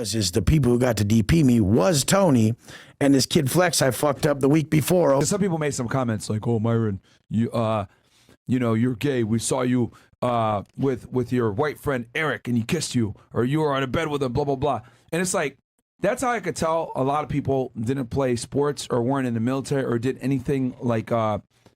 is the people who got to DP me was Tony and this kid Flex I fucked up the week before. Some people made some comments like, "Oh, Myron, you know, you're gay. We saw you with your white friend Eric, and he kissed you, or you were on a bed with him, blah blah blah." And it's like, that's how I could tell a lot of people didn't play sports or weren't in the military or did anything like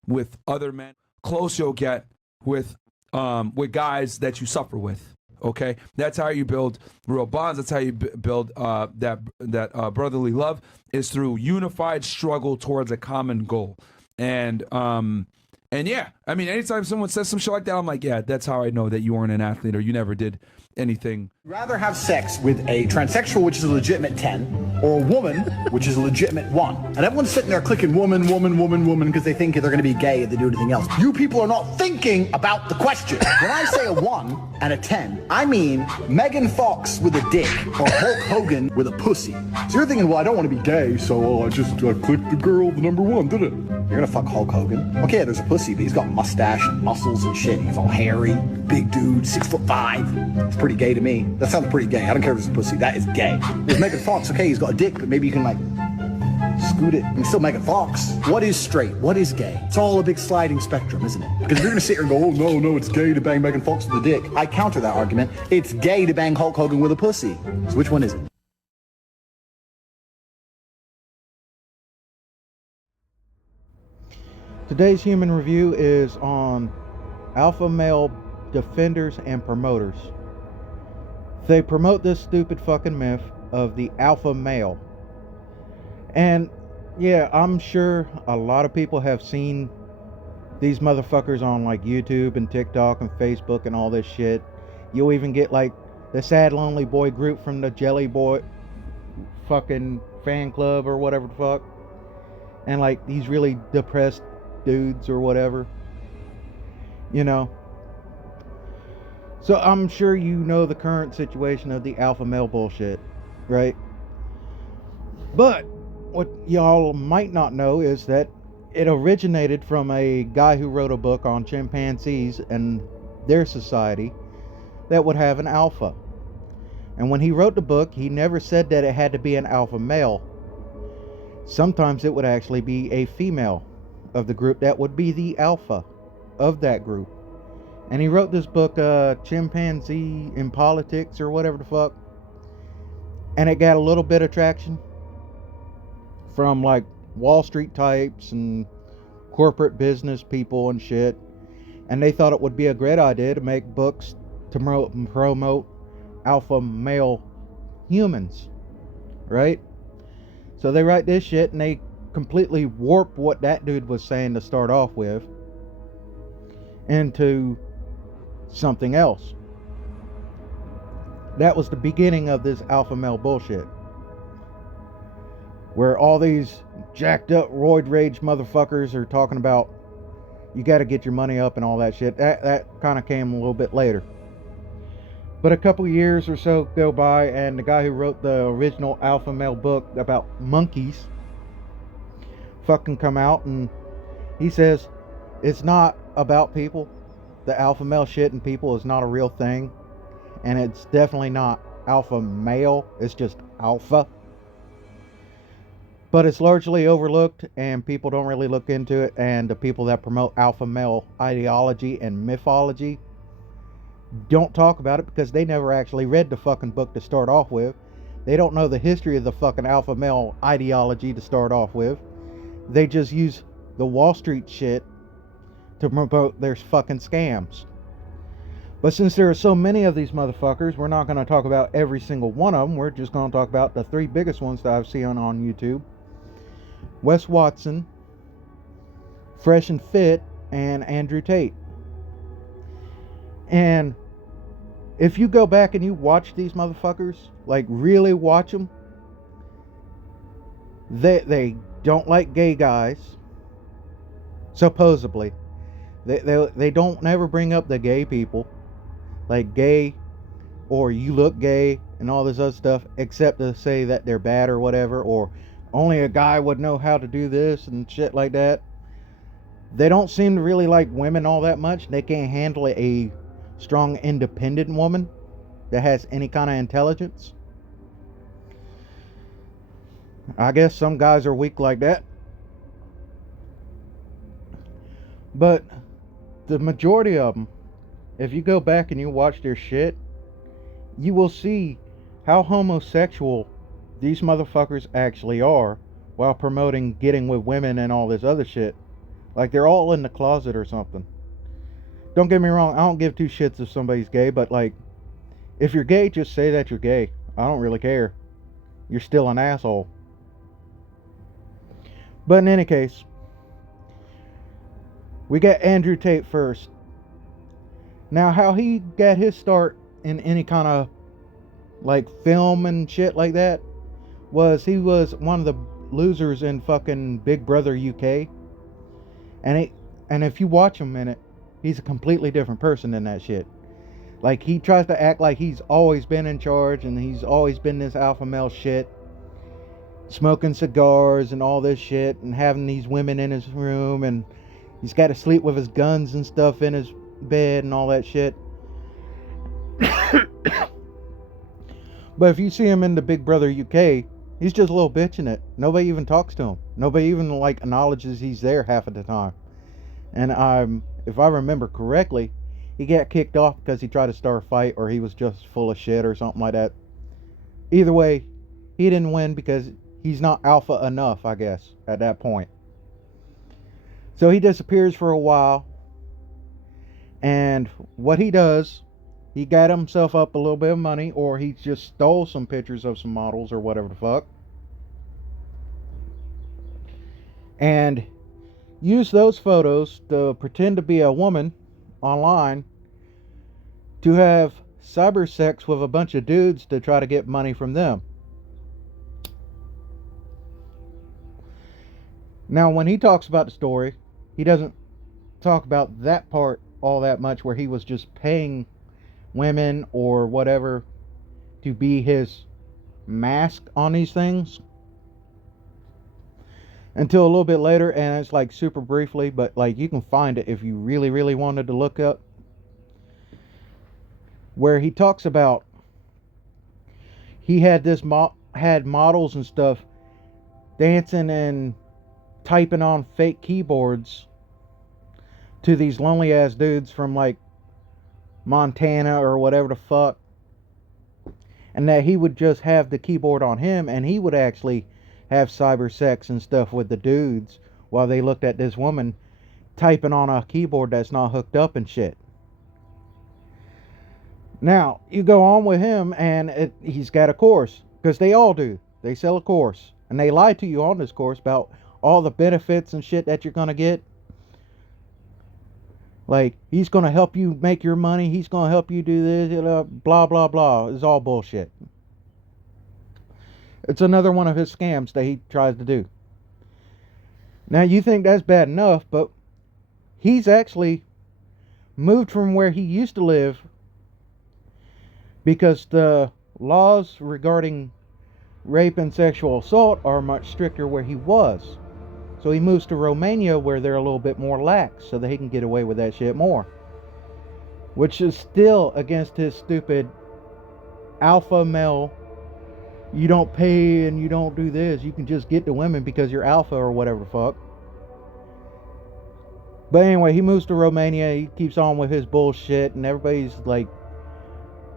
with other men. Close you'll get with guys that you suffer with. Okay, that's how you build real bonds. That's how you build that brotherly love, is through unified struggle towards a common goal. And yeah, I mean, anytime someone says some shit like that, I'm like, yeah, that's how I know that you weren't an athlete or you never did anything. Rather have sex with a transsexual, which is a legitimate 10, or a woman, which is a legitimate 1. And everyone's sitting there clicking woman, woman, woman, woman, because they think they're going to be gay if they do anything else. You people are not thinking about the question. When I say a 1 and a 10, I mean Megan Fox with a dick or Hulk Hogan with a pussy. So you're thinking, well, I don't want to be gay, so I just clicked the girl, the number 1, did it? You're going to fuck Hulk Hogan? Okay, there's a pussy, but he's got mustache and muscles and shit. He's all hairy, big dude, 6'5". It's pretty gay to me. That sounds pretty gay. I don't care if it's a pussy. That is gay. There's Megan Fox. Okay, he's got a dick, but maybe you can like scoot it. He's still Megan Fox. What is straight? What is gay? It's all a big sliding spectrum, isn't it? Because if you're gonna sit here and go, oh no, it's gay to bang Megan Fox with a dick, I counter that argument. It's gay to bang Hulk Hogan with a pussy. So which one is it? Today's human review is on alpha male defenders and promoters. They promote this stupid fucking myth of the alpha male. And yeah, I'm sure a lot of people have seen these motherfuckers on like YouTube and TikTok and Facebook and all this shit. You'll even get like the Sad Lonely Boy group from the Jelly Boy fucking fan club or whatever the fuck. And like these really depressed dudes or whatever. You know. So I'm sure you know the current situation of the alpha male bullshit, right? But what y'all might not know is that it originated from a guy who wrote a book on chimpanzees and their society that would have an alpha. And when he wrote the book, he never said that it had to be an alpha male. Sometimes it would actually be a female of the group that would be the alpha of that group. And he wrote this book, Chimpanzee in Politics or whatever the fuck. And it got a little bit of traction from like Wall Street types and corporate business people and shit. And they thought it would be a great idea to make books to promote alpha male humans, right? So they write this shit and they completely warp what that dude was saying to start off with into something else. That was the beginning of this alpha male bullshit, where all these jacked up roid rage motherfuckers are talking about you got to get your money up and all that shit. That kind of came a little bit later. But a couple years or so go by, and the guy who wrote the original alpha male book about monkeys fucking come out, and he says it's not about people. The alpha male shit in people is not a real thing, and it's definitely not alpha male. It's just alpha. But it's largely overlooked, and people don't really look into it. And the people that promote alpha male ideology and mythology don't talk about it because they never actually read the fucking book to start off with. They don't know the history of the fucking alpha male ideology to start off with. They just use the Wall Street shit to promote their fucking scams. But since there are so many of these motherfuckers, we're not going to talk about every single one of them. We're just going to talk about the 3 biggest ones that I've seen on YouTube: Wes Watson, Fresh and Fit, and Andrew Tate. And if you go back and you watch these motherfuckers, like really watch them, they don't like gay guys, supposedly. They don't never bring up the gay people, like gay or you look gay and all this other stuff, except to say that they're bad or whatever, or only a guy would know how to do this and shit like that. They don't seem to really like women all that much. They can't handle a strong independent woman that has any kind of intelligence. I guess some guys are weak like that. But the majority of them, if you go back and you watch their shit, you will see how homosexual these motherfuckers actually are while promoting getting with women and all this other shit. Like they're all in the closet or something. Don't get me wrong, I don't give two shits if somebody's gay, but like, if you're gay, just say that you're gay. I don't really care. You're still an asshole. But in any case, we got Andrew Tate first. Now, how he got his start in any kind of like film and shit like that was he was one of the losers in fucking Big Brother UK. And if you watch him in it, he's a completely different person than that shit. Like, he tries to act like he's always been in charge and he's always been this alpha male shit, smoking cigars and all this shit and having these women in his room, and he's got to sleep with his guns and stuff in his bed and all that shit. But if you see him in the Big Brother UK, he's just a little bitch in it. Nobody even talks to him. Nobody even like acknowledges he's there half of the time. And if I remember correctly, he got kicked off because he tried to start a fight, or he was just full of shit or something like that. Either way, he didn't win because he's not alpha enough, I guess, at that point. So he disappears for a while. And what he does, he got himself up a little bit of money, or he just stole some pictures of some models or whatever the fuck, and used those photos to pretend to be a woman online to have cyber sex with a bunch of dudes to try to get money from them. Now, when he talks about the story, he doesn't talk about that part all that much, where he was just paying women or whatever to be his mask on these things, until a little bit later, and it's like super briefly, but like you can find it if you really, really wanted to look up, where he talks about he had had models and stuff dancing and typing on fake keyboards to these lonely ass dudes from like Montana or whatever the fuck, and that he would just have the keyboard on him and he would actually have cyber sex and stuff with the dudes while they looked at this woman typing on a keyboard that's not hooked up and shit. Now, you go on with him and he's got a course, because they all do. They sell a course and they lie to you on this course about all the benefits and shit that you're going to get. Like, he's going to help you make your money, he's going to help you do this, blah, blah, blah. It's all bullshit. It's another one of his scams that he tries to do. Now, you think that's bad enough, but he's actually moved from where he used to live because the laws regarding rape and sexual assault are much stricter where he was. So he moves to Romania, where they're a little bit more lax, so that he can get away with that shit more. Which is still against his stupid alpha male, you don't pay and you don't do this, you can just get to women because you're alpha or whatever the fuck. But anyway, he moves to Romania, he keeps on with his bullshit, and everybody's like,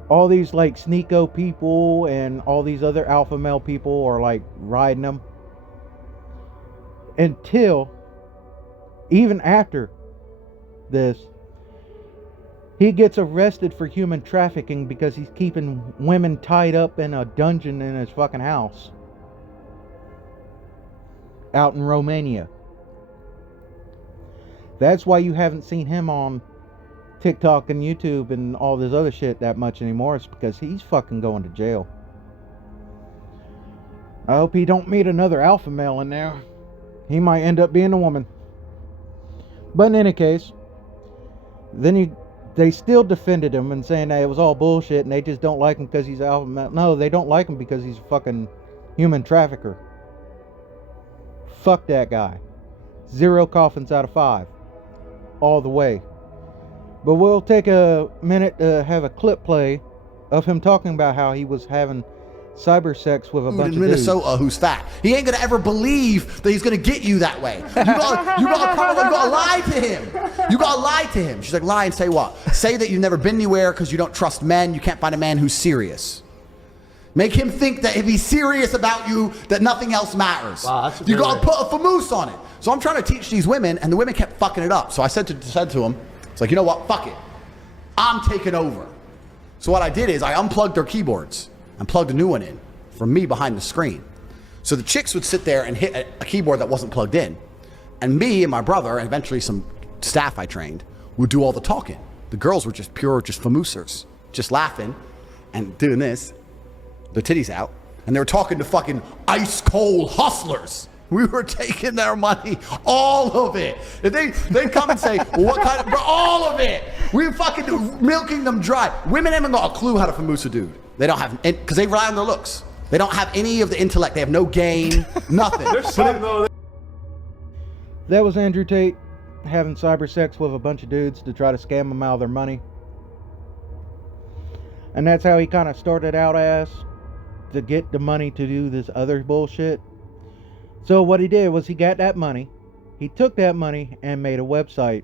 all these like Sneeko people and all these other alpha male people are like riding him. Until, even after this, he gets arrested for human trafficking because he's keeping women tied up in a dungeon in his fucking house out in Romania. That's why you haven't seen him on TikTok and YouTube and all this other shit that much anymore. It's because he's fucking going to jail. I hope he don't meet another alpha male in there. He might end up being a woman. But in any case, then they still defended him and saying that it was all bullshit and they just don't like him because he's alpha male. No, they don't like him because he's a fucking human trafficker. Fuck that guy. 0 coffins out of 5. All the way. But we'll take a minute to have a clip play of him talking about how he was having cyber sex with a bunch in of Minnesota who's fat. He ain't gonna ever believe that he's gonna get you that way. You gotta lie to him. You gotta lie to him. She's like, lie and say what? Say that you've never been anywhere because you don't trust men. You can't find a man who's serious. Make him think that if he's serious about you, that nothing else matters. Wow, that's a you good gotta way. put a famoose on it. So I'm trying to teach these women, and the women kept fucking it up. So I said to them, it's like, you know what? Fuck it. I'm taking over. So what I did is I unplugged their keyboards and plugged a new one in from me behind the screen. So the chicks would sit there and hit a keyboard that wasn't plugged in. And me and my brother, and eventually some staff I trained, would do all the talking. The girls were just famoosers, just laughing and doing this, their titties out, and they were talking to fucking ice cold hustlers. We were taking their money, all of it. If they'd come and say, well, what kind of, bro, all of it. We were fucking milking them dry. Women haven't got a clue how to famoose a dude. They don't have, because they rely on their looks. They don't have any of the intellect. They have no game, nothing. That was Andrew Tate having cyber sex with a bunch of dudes to try to scam them out of their money. And that's how he kind of started out as, to get the money to do this other bullshit. So what he did was he got that money, he took that money and made a website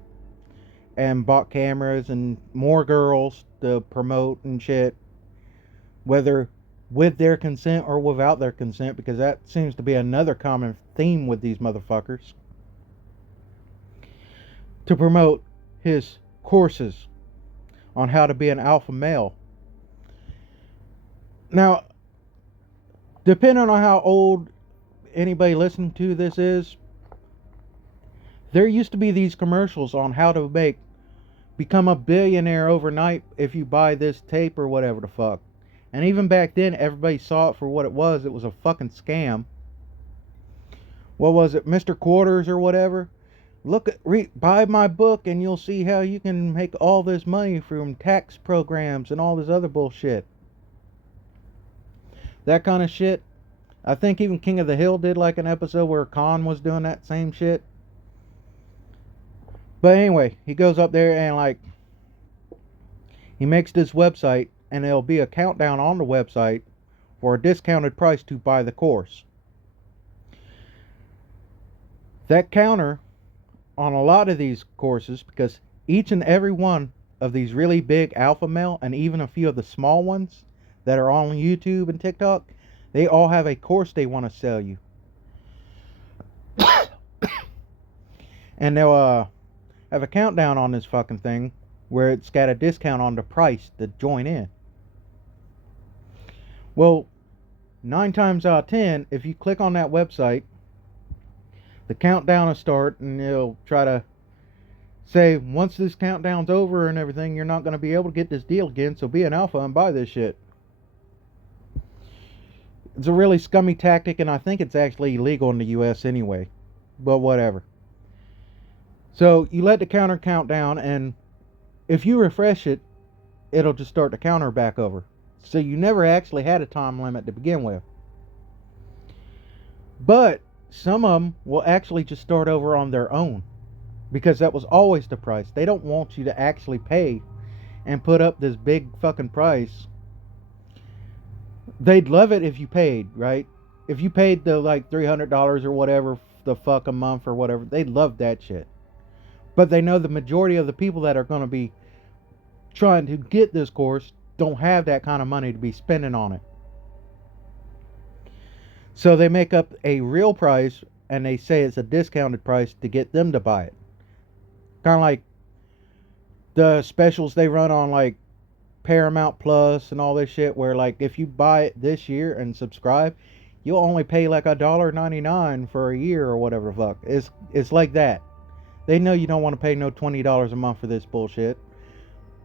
and bought cameras and more girls to promote and shit, whether with their consent or without their consent, because that seems to be another common theme with these motherfuckers, to promote his courses on how to be an alpha male. Now, depending on how old anybody listening to this is, there used to be these commercials on how to become a billionaire overnight if you buy this tape or whatever the fuck. And even back then, everybody saw it for what it was. It was a fucking scam. What was it, Mr. Quarters or whatever? Buy my book and you'll see how you can make all this money from tax programs and all this other bullshit. That kind of shit. I think even King of the Hill did like an episode where Khan was doing that same shit. But anyway, he goes up there and like, he makes this website, and there'll be a countdown on the website for a discounted price to buy the course. That counter on a lot of these courses, because each and every one of these really big alpha male and even a few of the small ones that are on YouTube and TikTok, they all have a course they want to sell you. And they'll have a countdown on this fucking thing where it's got a discount on the price to join in. Well, 9 times out of 10, if you click on that website, the countdown will start and it'll try to say, once this countdown's over and everything, you're not going to be able to get this deal again, so be an alpha and buy this shit. It's a really scummy tactic, and I think it's actually illegal in the US anyway. But whatever. So you let the counter count down, and if you refresh it, it'll just start the counter back over. So you never actually had a time limit to begin with. But some of them will actually just start over on their own, because that was always the price. They don't want you to actually pay and put up this big fucking price. They'd love it if you paid, right? If you paid the like $300 or whatever the fuck a month or whatever, they'd love that shit. But they know the majority of the people that are going to be trying to get this course don't have that kind of money to be spending on it. So they make up a real price and they say it's a discounted price to get them to buy it. Kind of like the specials they run on like Paramount Plus and all this shit, where like if you buy it this year and subscribe, you'll only pay like $1.99 for a year or whatever the fuck. It's like that. They know you don't want to pay no $20 a month for this bullshit.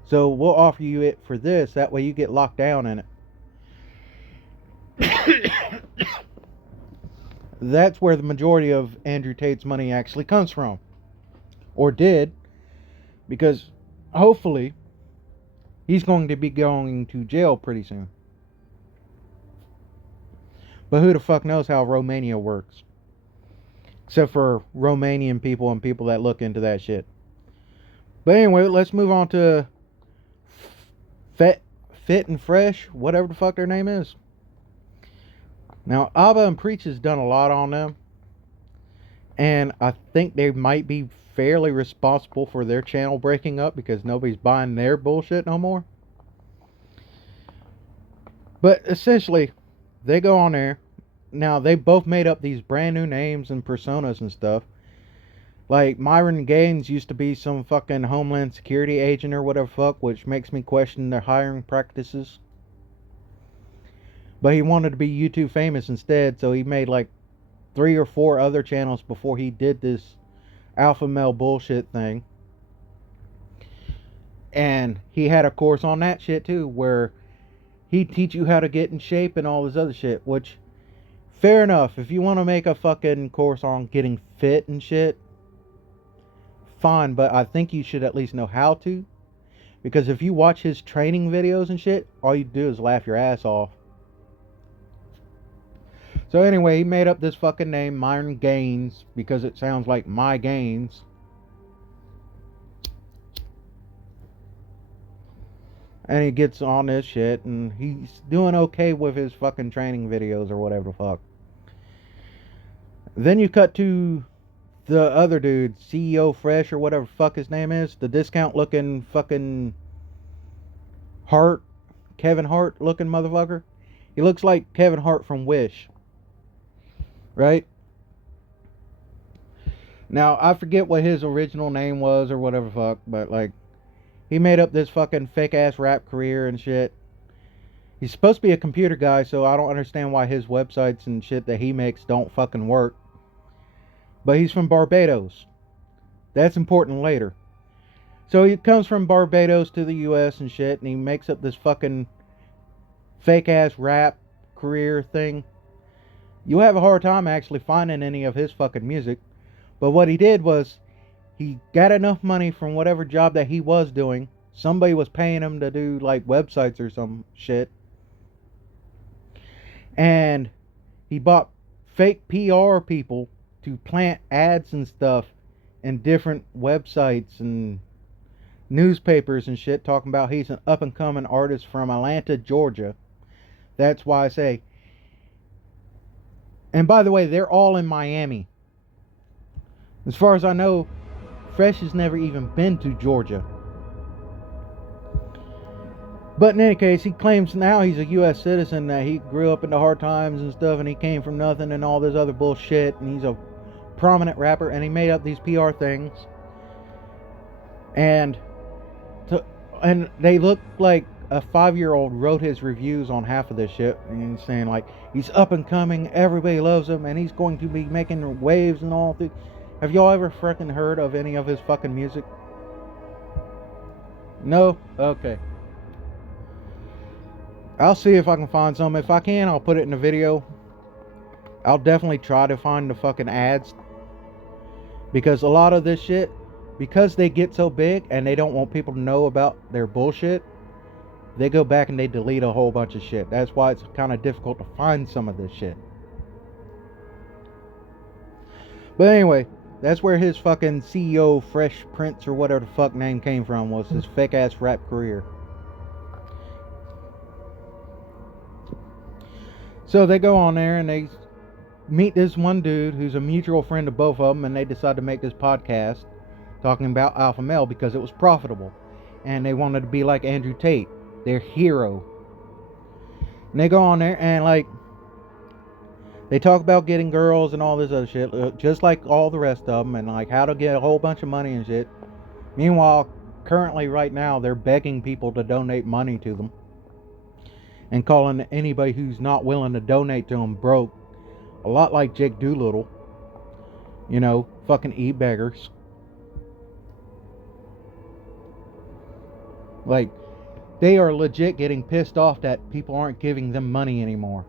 So we'll offer you it for this, that way you get locked down in it. That's where the majority of Andrew Tate's money actually comes from. Or did. Because hopefully he's going to be going to jail pretty soon. But who the fuck knows how Romania works? Except for Romanian people and people that look into that shit. But anyway, let's move on to Fit and Fresh, whatever the fuck their name is. Now, Abba and Preach has done a lot on them, and I think they might be fairly responsible for their channel breaking up because nobody's buying their bullshit no more. But essentially, they go on there. Now, they both made up these brand new names and personas and stuff. Like, Myron Gaines used to be some fucking Homeland Security agent or whatever fuck, which makes me question their hiring practices. But he wanted to be YouTube famous instead, so he made like 3 or 4 other channels before he did this alpha male bullshit thing. And he had a course on that shit too, where he'd teach you how to get in shape and all this other shit, which, fair enough, if you want to make a fucking course on getting fit and shit, fine, but I think you should at least know how to. Because if you watch his training videos and shit, all you do is laugh your ass off. So anyway, he made up this fucking name, Myron Gaines, because it sounds like my gains. And he gets on this shit, and he's doing okay with his fucking training videos or whatever the fuck. Then you cut to the other dude, CEO Fresh or whatever the fuck his name is, the discount looking fucking Hart, Kevin Hart looking motherfucker. He looks like Kevin Hart from Wish. Right? Now, I forget what his original name was or whatever the fuck, but like, he made up this fucking fake ass rap career and shit. He's supposed to be a computer guy, so I don't understand why his websites and shit that he makes don't fucking work. But he's from Barbados. That's important later. So he comes from Barbados to the US and shit, and he makes up this fucking fake ass rap career thing. You have a hard time actually finding any of his fucking music. But what he did was, he got enough money from whatever job that he was doing. Somebody was paying him to do like websites or some shit. And he bought fake PR people to plant ads and stuff in different websites and newspapers and shit, talking about he's an up and coming artist from Atlanta, Georgia. That's why I say. And by the way, they're all in Miami. As far as I know, Fresh has never even been to Georgia. But in any case, he claims now he's a U.S. citizen, that he grew up in the hard times and stuff, and he came from nothing and all this other bullshit, and he's a prominent rapper, and he made up these PR things. And they look like a 5-year-old wrote his reviews on half of this shit, and he's saying like, he's up and coming, everybody loves him, and he's going to be making waves and all. Have y'all ever freaking heard of any of his fucking music? No? Okay. I'll see if I can find some. If I can, I'll put it in a video. I'll definitely try to find the fucking ads. Because a lot of this shit, because they get so big and they don't want people to know about their bullshit, they go back and they delete a whole bunch of shit. That's why it's kind of difficult to find some of this shit. But anyway, that's where his fucking CEO Fresh Prince or whatever the fuck name came from, was his fake ass rap career. So they go on there and they meet this one dude who's a mutual friend of both of them, and they decide to make this podcast talking about alpha male because it was profitable. And they wanted to be like Andrew Tate, their hero. And they go on there and like, they talk about getting girls and all this other shit, just like all the rest of them, and like how to get a whole bunch of money and shit. Meanwhile, currently right now, they're begging people to donate money to them. And calling anybody who's not willing to donate to them broke. A lot like Jake Doolittle. You know, fucking e-beggars. Like, they are legit getting pissed off that people aren't giving them money anymore.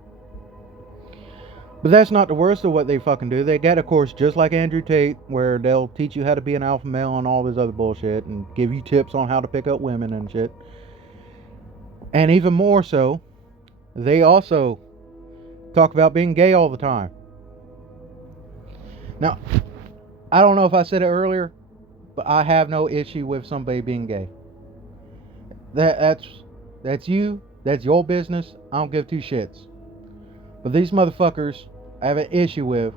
But that's not the worst of what they fucking do. They got a course just like Andrew Tate, where they'll teach you how to be an alpha male and all this other bullshit, and give you tips on how to pick up women and shit. And even more so, they also talk about being gay all the time. Now, I don't know if I said it earlier, but I have no issue with somebody being gay. That's you. That's your business. I don't give two shits. But these motherfuckers I have an issue with,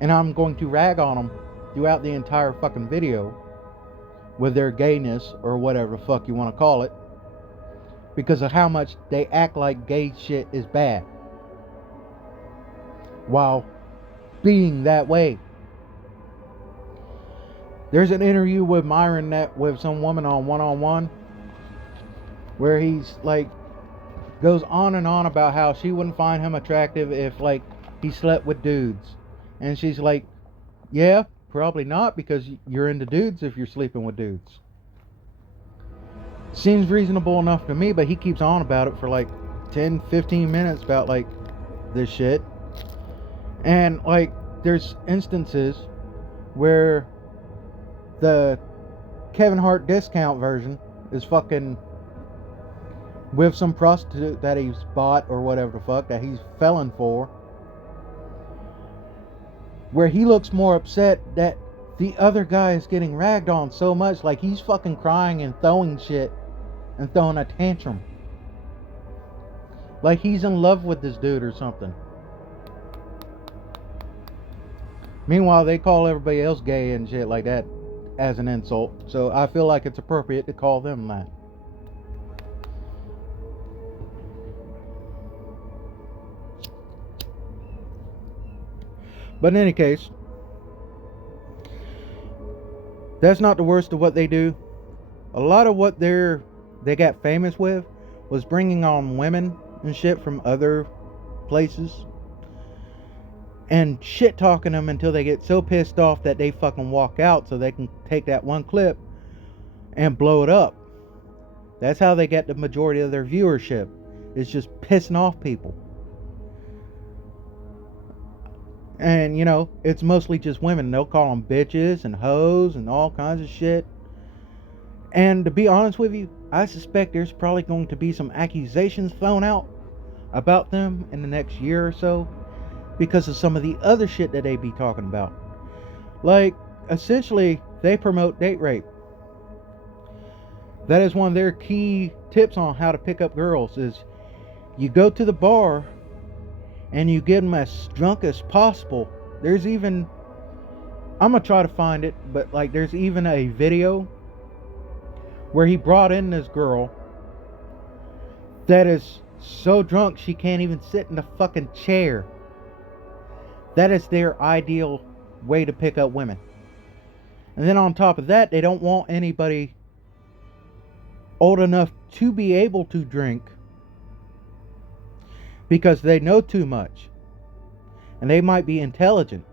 and I'm going to rag on them throughout the entire fucking video with their gayness or whatever the fuck you want to call it, because of how much they act like gay shit is bad while being that way. There's an interview with Myron that with some woman on one where he's like goes on and on about how she wouldn't find him attractive if like he slept with dudes, and she's like, yeah, probably not, because you're into dudes if you're sleeping with dudes. Seems reasonable enough to me, but he keeps on about it for like 10-15 minutes about like this shit. And like there's instances where the Kevin Hart discount version is fucking with some prostitute that he's bought or whatever the fuck that he's felon for, where he looks more upset that the other guy is getting ragged on so much, like he's fucking crying and throwing shit and throwing a tantrum like he's in love with this dude or something. Meanwhile, they call everybody else gay and shit like that as an insult, so I feel like it's appropriate to call them that. But in any case, that's not the worst of what they do. A lot of what they got famous with was bringing on women and shit from other places and shit talking them until they get so pissed off that they fucking walk out so they can take that one clip and blow it up. That's how they get the majority of their viewership. It's just pissing off people. And, you know, it's mostly just women. They'll call them bitches and hoes and all kinds of shit. And to be honest with you, I suspect there's probably going to be some accusations thrown out about them in the next year or so because of some of the other shit that they be talking about. Like, essentially, they promote date rape. That is one of their key tips on how to pick up girls is you go to the bar and you get them as drunk as possible. There's even, I'm gonna try to find it, but like there's even a video where he brought in this girl that is so drunk she can't even sit in the fucking chair. That is their ideal way to pick up women. And then on top of that, they don't want anybody old enough to be able to drink because they know too much and they might be intelligent.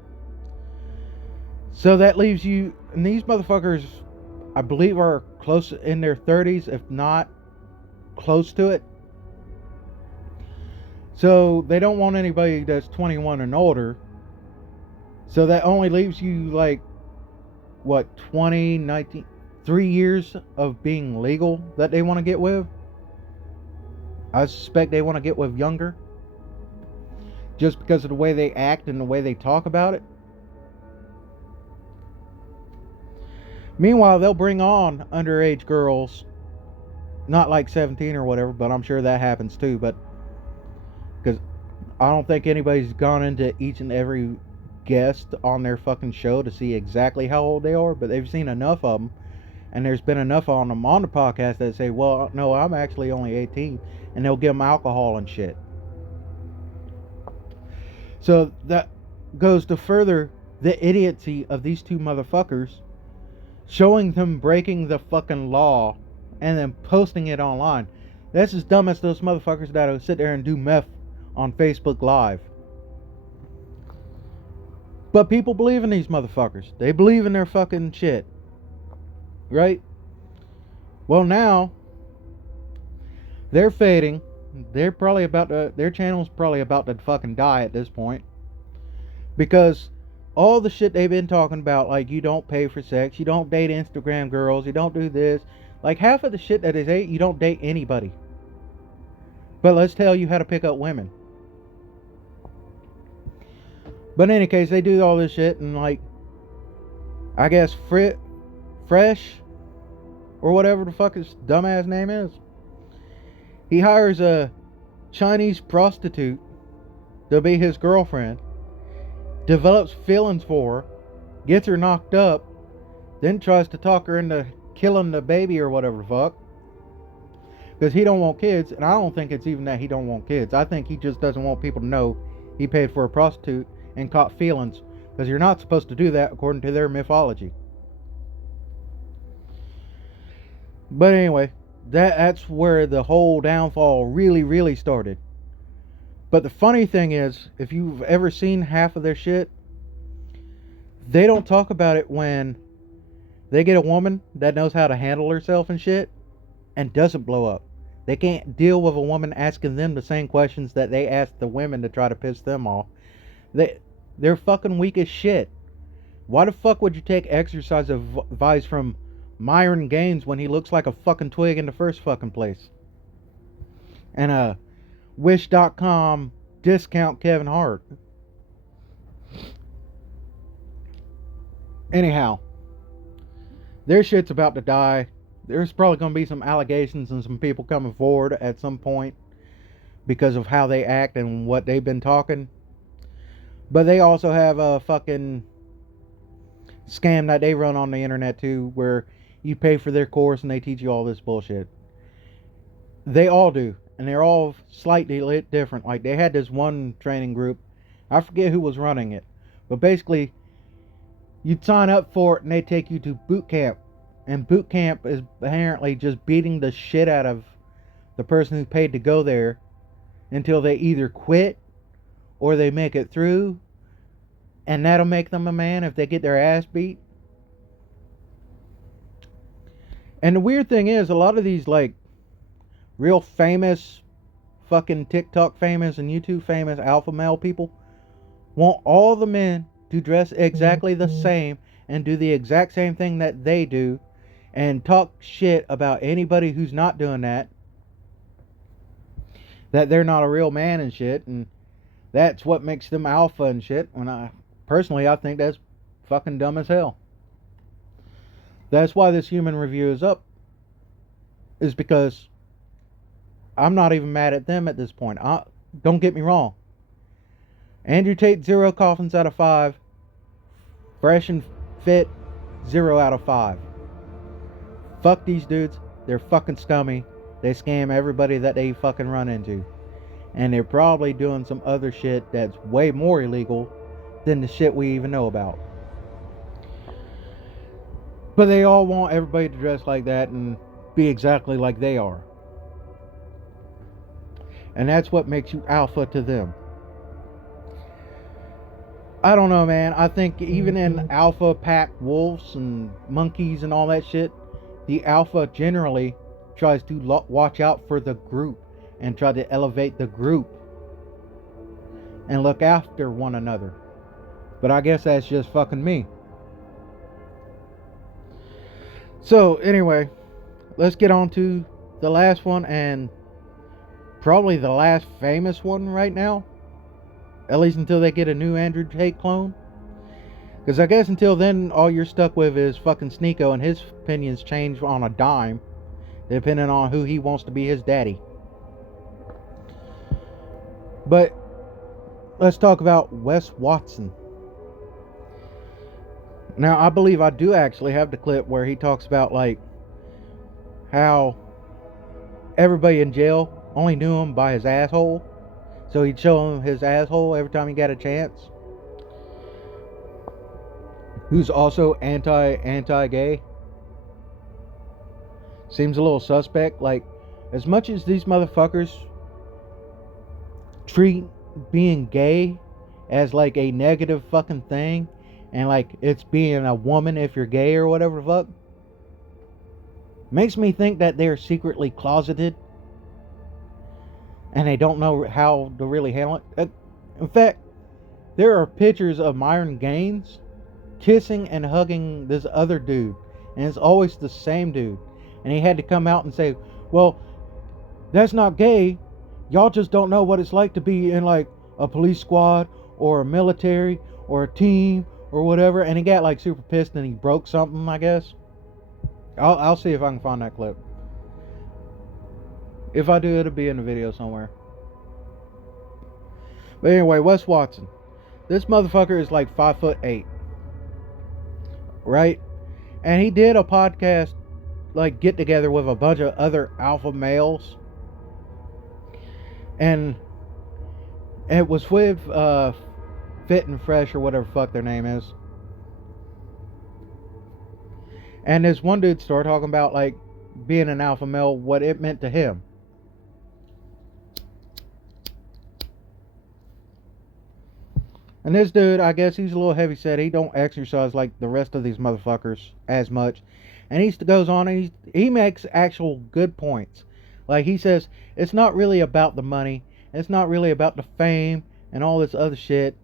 So that leaves you, and these motherfuckers I believe are close in their 30s, if not close to it. So they don't want anybody that's 21 and older. So that only leaves you like what, 20, 19, 3 years of being legal that they want to get with. I suspect they want to get with younger just because of the way they act and the way they talk about it. Meanwhile, they'll bring on underage girls, not like 17 or whatever, but I'm sure that happens too. But because I don't think anybody's gone into each and every guest on their fucking show to see exactly how old they are, but they've seen enough of them, and there's been enough on them on the podcast that say, well, no, I'm actually only 18, and they'll give them alcohol and shit. So that goes to further the idiocy of these two motherfuckers, showing them breaking the fucking law and then posting it online. That's as dumb as those motherfuckers that'll sit there and do meth on Facebook Live. But people believe in these motherfuckers. They believe in their fucking shit. Right? Well, now they're fading. They're probably about to, their channel's probably about to fucking die at this point. Because all the shit they've been talking about, like you don't pay for sex, you don't date Instagram girls, you don't do this. Like half of the shit that is you don't date anybody. But let's tell you how to pick up women. But in any case, they do all this shit, and like, I guess Fresh, or whatever the fuck his dumbass name is, he hires a Chinese prostitute to be his girlfriend, develops feelings for her, gets her knocked up, then tries to talk her into killing the baby or whatever the fuck. Because he don't want kids, and I don't think it's even that he don't want kids. I think he just doesn't want people to know he paid for a prostitute and caught feelings. Because you're not supposed to do that according to their mythology. But anyway, that's where the whole downfall really started. But the funny thing is, if you've ever seen half of their shit, they don't talk about it when they get a woman that knows how to handle herself and shit and doesn't blow up. They can't deal with a woman asking them the same questions that they ask the women to try to piss them off. They're fucking weak as shit. Why the fuck would you take exercise advice from Myron Gaines when he looks like a fucking twig in the first fucking place? And Wish.com discount Kevin Hart. Anyhow, their shit's about to die. There's probably going to be some allegations and some people coming forward at some point because of how they act and what they've been talking. But they also have a fucking scam that they run on the internet too, where you pay for their course and they teach you all this bullshit. They all do, and they're all slightly different. Like, they had this one training group, I forget who was running it, but basically you'd sign up for it and they take you to boot camp. And boot camp is apparently just beating the shit out of the person who paid to go there until they either quit or they make it through. And that'll make them a man if they get their ass beat. And the weird thing is, a lot of these, like, real famous, fucking TikTok famous and YouTube famous alpha male people want all the men to dress exactly the same and do the exact same thing that they do and talk shit about anybody who's not doing that they're not a real man and shit, and that's what makes them alpha and shit. When I think that's fucking dumb as hell. That's why this human review is up, is because I'm not even mad at them at this point. Don't get me wrong. Andrew Tate, 0 coffins out of 5. Fresh and Fit, 0 out of 5. Fuck these dudes. They're fucking scummy. They scam everybody that they fucking run into. And they're probably doing some other shit that's way more illegal than the shit we even know about. But they all want everybody to dress like that and be exactly like they are. And that's what makes you alpha to them. I don't know, man. I think even in alpha pack wolves and monkeys and all that shit, the alpha generally tries to watch out for the group and try to elevate the group and look after one another. But I guess that's just fucking me. So anyway, let's get on to the last one, and probably the last famous one right now. At least until they get a new Andrew Tate clone. Because I guess until then, all you're stuck with is fucking Sneeko, and his opinions change on a dime, depending on who he wants to be his daddy. But let's talk about Wes Watson. Now, I believe I do actually have the clip where he talks about, like, how everybody in jail only knew him by his asshole. So he'd show him his asshole every time he got a chance. Who's also anti-gay. Seems a little suspect. Like, as much as these motherfuckers treat being gay as like a negative fucking thing, and like it's being a woman if you're gay or whatever the fuck, makes me think that they're secretly closeted and they don't know how to really handle it. In fact, there are pictures of Myron Gaines kissing and hugging this other dude, and it's always the same dude, and he had to come out and say, well, that's not gay, y'all just don't know what it's like to be in like a police squad or a military or a team or whatever. And he got like super pissed and he broke something, I guess. I'll see if I can find that clip. If I do, it'll be in the video somewhere. But anyway, Wes Watson. This motherfucker is like 5'8", right? And he did a podcast, like, get together with a bunch of other alpha males, and it was with Fit and Fresh or whatever the fuck their name is. And this one dude started talking about, like, being an alpha male, what it meant to him. And this dude, I guess he's a little heavy set. He don't exercise like the rest of these motherfuckers as much. And he goes on and he makes actual good points. Like, he says, it's not really about the money. It's not really about the fame and all this other shit.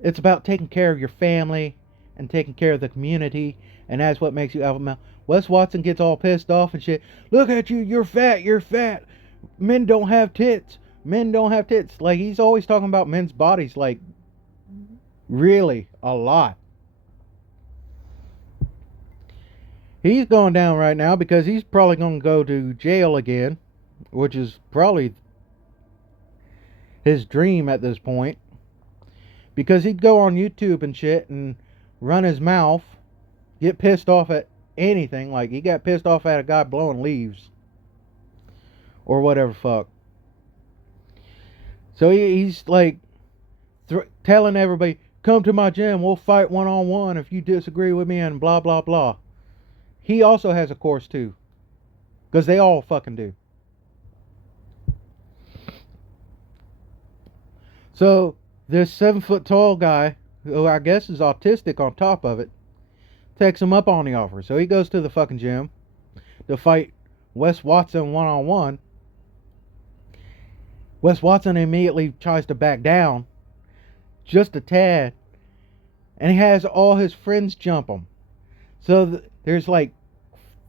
It's about taking care of your family and taking care of the community. And that's what makes you alpha male. Wes Watson gets all pissed off and shit. Look at you, you're fat, you're fat. Men don't have tits. Men don't have tits. Like, he's always talking about men's bodies, like, really a lot. He's going down right now because he's probably going to go to jail again, which is probably his dream at this point. Because he'd go on YouTube and shit and run his mouth, get pissed off at anything. Like, he got pissed off at a guy blowing leaves or whatever fuck. So he's like telling everybody, come to my gym, we'll fight one-on-one if you disagree with me and blah blah blah. He also has a course too, because they all fucking do. So this 7 foot tall guy, who I guess is autistic on top of it, takes him up on the offer. So he goes to the fucking gym to fight Wes Watson one-on-one. Wes Watson immediately tries to back down just a tad, and he has all his friends jump him. So there's like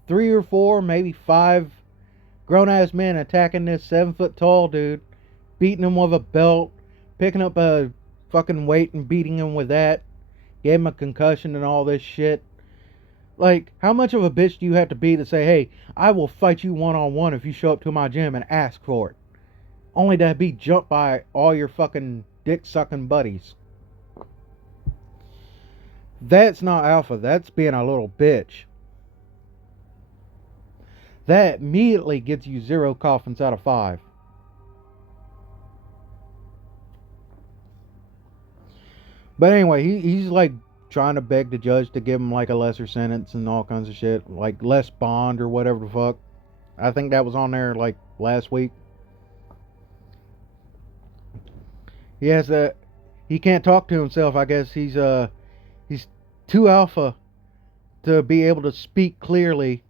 3 or 4, maybe 5 grown-ass men attacking this 7 foot tall dude, beating him with a belt, picking up a fucking weight and beating him with that, gave him a concussion and all this shit. Like, how much of a bitch do you have to be to say, hey, I will fight you one-on-one if you show up to my gym and ask for it? Only to be jumped by all your fucking dick-sucking buddies. That's not alpha. That's being a little bitch. That immediately gets you 0 coffins out of 5. But anyway, he's like trying to beg the judge to give him like a lesser sentence and all kinds of shit. Like less bond or whatever the fuck. I think that was on there like last week. He can't talk to himself. I guess he's too alpha to be able to speak clearly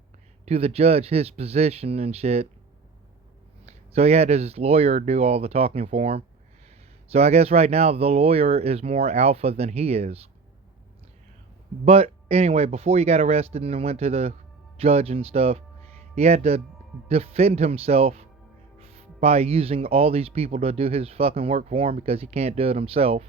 to the judge his position and shit. So he had his lawyer do all the talking for him. So I guess right now the lawyer is more alpha than he is. But anyway, before he got arrested and went to the judge and stuff, he had to defend himself by using all these people to do his fucking work for him because he can't do it himself.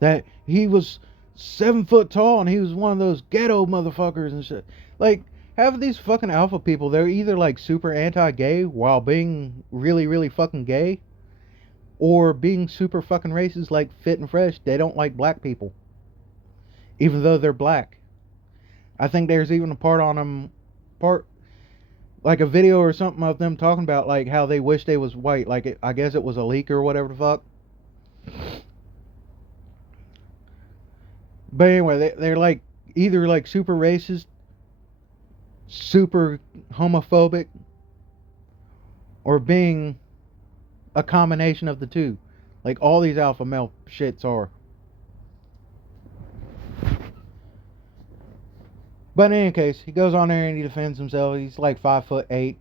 That he was 7 foot tall and he was one of those ghetto motherfuckers and shit. Like, half of these fucking alpha people, they're either like super anti-gay while being really, really fucking gay, or being super fucking racist like Fit and Fresh. They don't like black people, even though they're black. I think there's even a like a video or something of them talking about like how they wish they was white. Like, I guess it was a leak or whatever the fuck. But anyway, they're like either like super racist, super homophobic, or being a combination of the two. Like all these alpha male shits are. But in any case, he goes on there and he defends himself. He's like 5'8".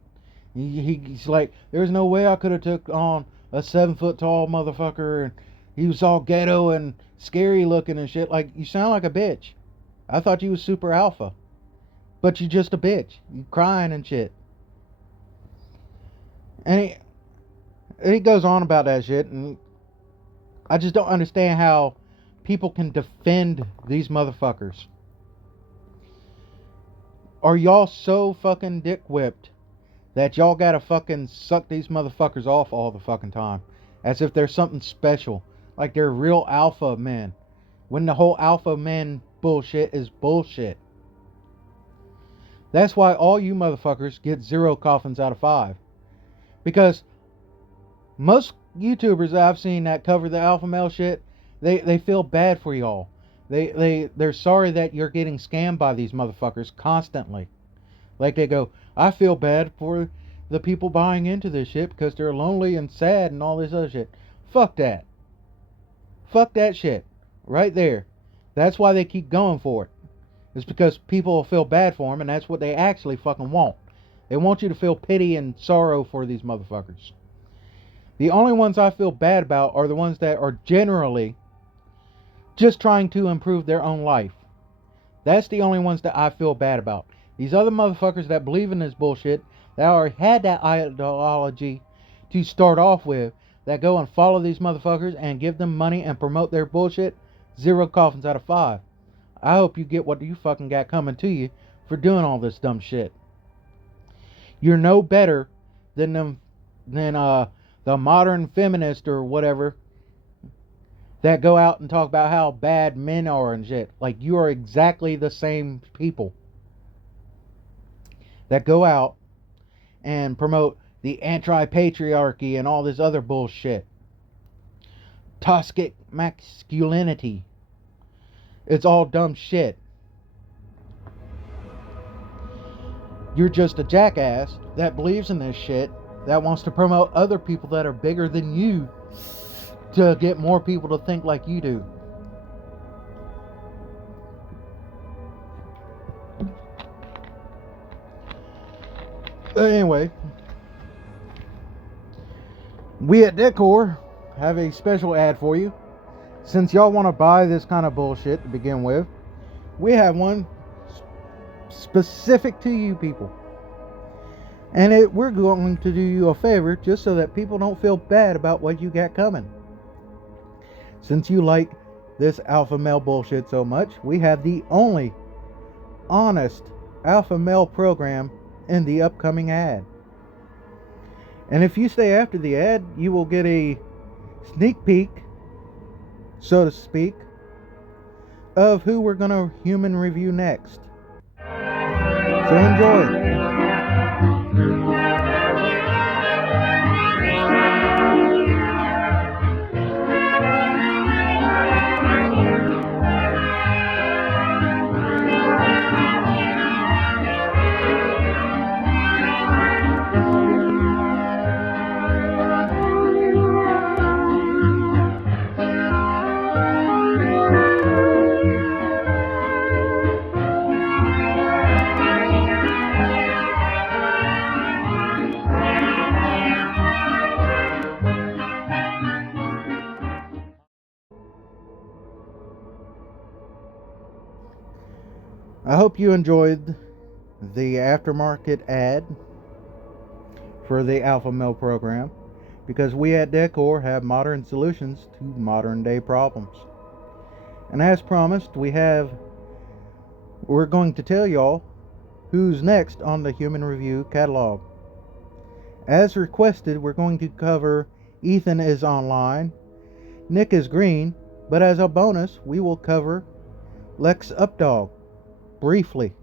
He's like, there's no way I could have took on a 7 foot tall motherfucker, and he was all ghetto and scary looking and shit. Like, you sound like a bitch. I thought you was super alpha, but you just a bitch. You crying and shit. And he goes on about that shit, and I just don't understand how people can defend these motherfuckers. Are y'all so fucking dick whipped that y'all gotta fucking suck these motherfuckers off all the fucking time. As if they're something special. Like they're real alpha men. When the whole alpha man bullshit is bullshit. That's why all you motherfuckers get 0 coffins out of 5. Because most YouTubers that I've seen that cover the alpha male shit, they feel bad for y'all. They're sorry that you're getting scammed by these motherfuckers constantly. Like they go, I feel bad for the people buying into this shit because they're lonely and sad and all this other shit. Fuck that. Fuck that shit. Right there. That's why they keep going for it. It's because people will feel bad for them, and that's what they actually fucking want. They want you to feel pity and sorrow for these motherfuckers. The only ones I feel bad about are the ones that are generally just trying to improve their own life. That's the only ones that I feel bad about. These other motherfuckers that believe in this bullshit, that already had that ideology to start off with, that go and follow these motherfuckers and give them money and promote their bullshit, 0 coffins out of 5. I hope you get what you fucking got coming to you for doing all this dumb shit. You're no better than the modern feminist or whatever that go out and talk about how bad men are and shit. Like, you are exactly the same people that go out and promote the anti-patriarchy and all this other bullshit. Toxic masculinity. It's all dumb shit. You're just a jackass that believes in this shit, that wants to promote other people that are bigger than you to get more people to think like you do. Anyway, we at Decor have a special ad for you. Since y'all want to buy this kind of bullshit to begin with, we have one specific to you people. And we're going to do you a favor just so that people don't feel bad about what you got coming. Since you like this alpha male bullshit so much, we have the only honest alpha male program in the upcoming ad. And if you stay after the ad, you will get a sneak peek, so to speak, of who we're going to human review next. So enjoy. I hope you enjoyed the aftermarket ad for the Alpha Male program, because we at Decor have modern solutions to modern day problems. And as promised, we're going to tell y'all who's next on the Human Review catalog. As requested, we're going to cover Ethan is Online, Nick is Green, but as a bonus, we will cover Lex Updog briefly.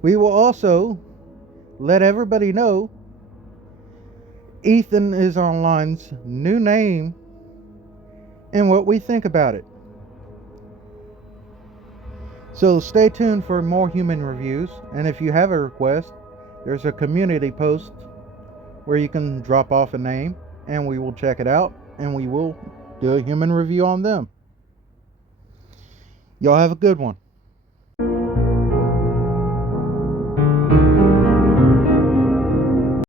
We will also let everybody know Ethan is Online's new name and what we think about it. So stay tuned for more human reviews, and if you have a request, there's a community post where you can drop off a name and we will check it out and we will do a human review on them. Y'all have a good one.